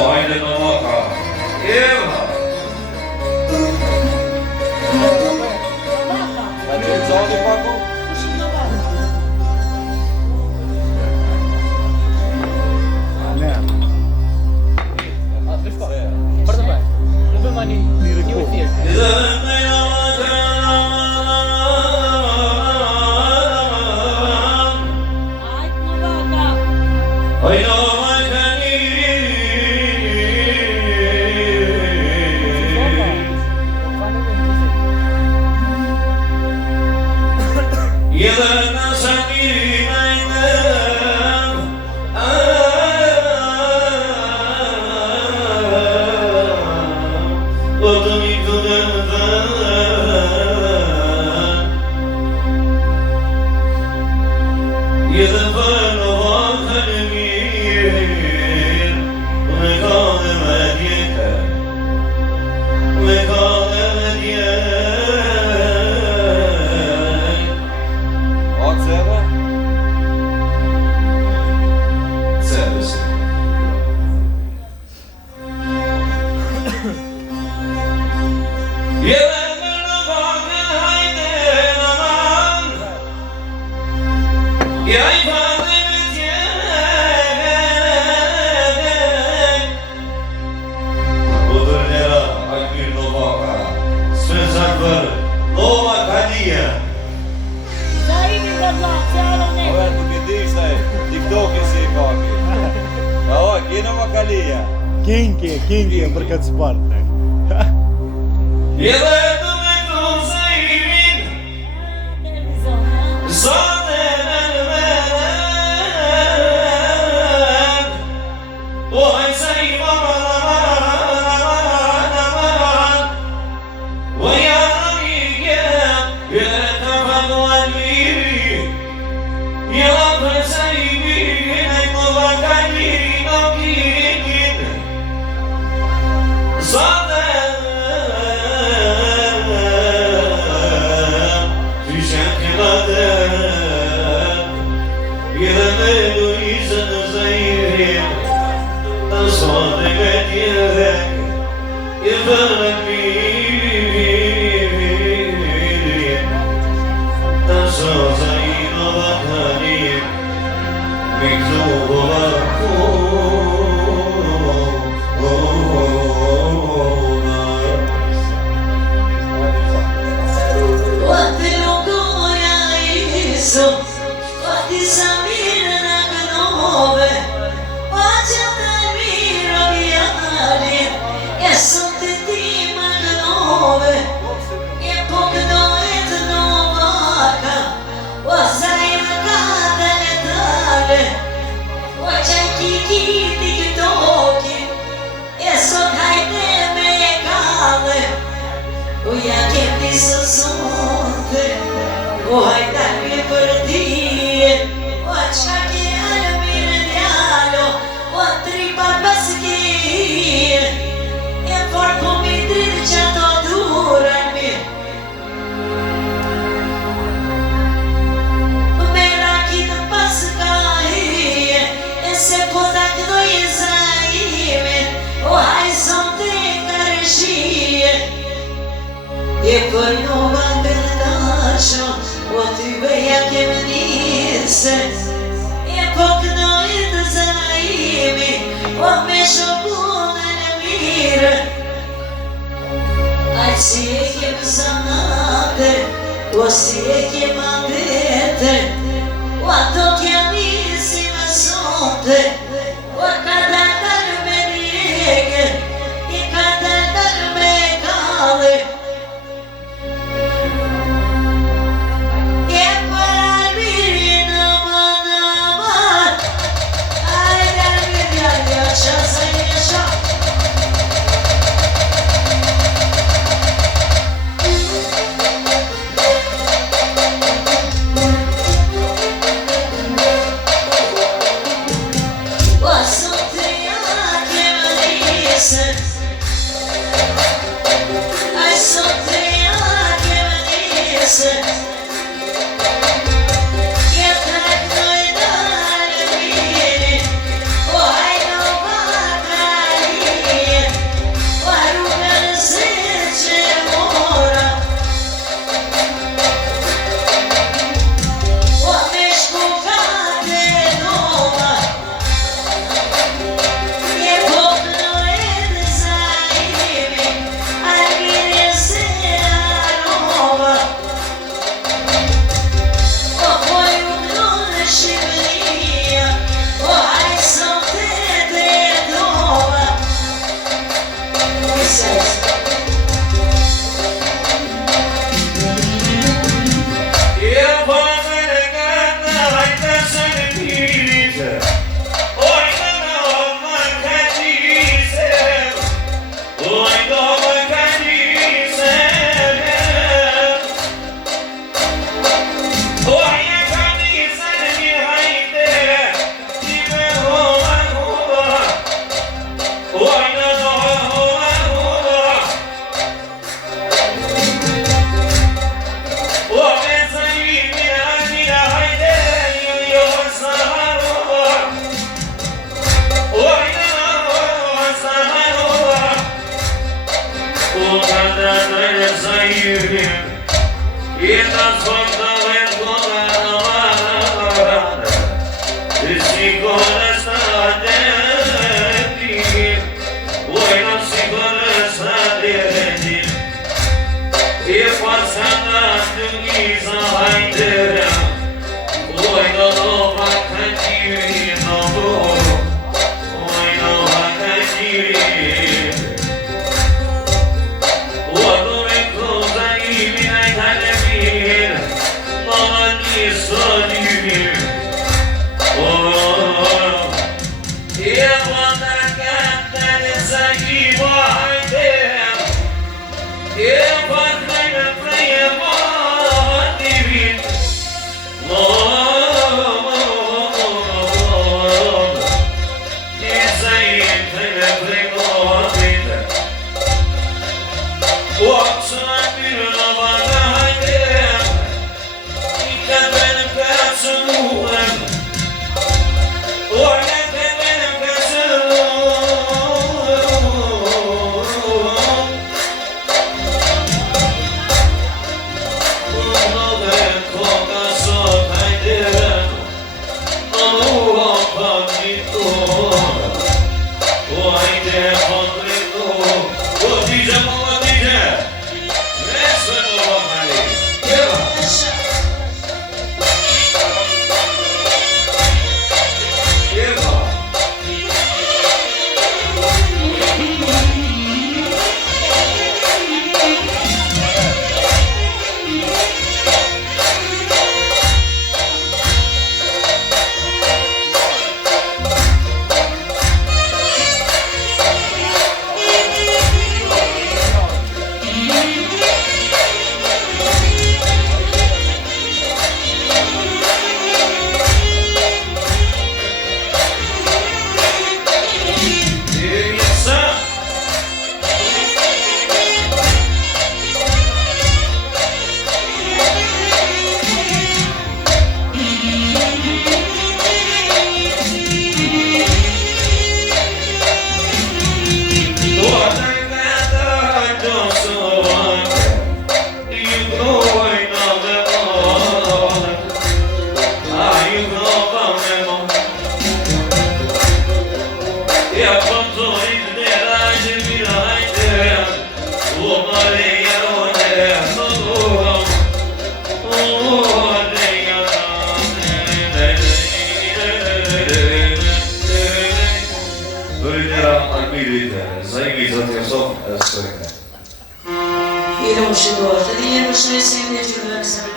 hajde në maka. Eva. Ja ti zoni pako? Kinki për këtë sport. Edhe të me të zëjrin Zane në men O hajsa i maman O jarë i gjem Edhe të faduan liri Jela përsa i birin E më vaka liri në kirin Zane O hajtami për ti O qaki alëmire djalo O tripa paskir E por po mi dritë që ato durami Me rakitë paskaj E se po ta këdoj zaimin O hajson të kërëshie E për një bandë dasho O ty beja keme nise E po këdoj të zaimi O me shokune në mire Aj si e kem zanate O si e kem andete O ato kja nisi me sonte O ka dalë me njege I ka dalë me kale klipit Zaimi Zotjosov Stojne. Idemo še do, të një më shmesim një që në nësër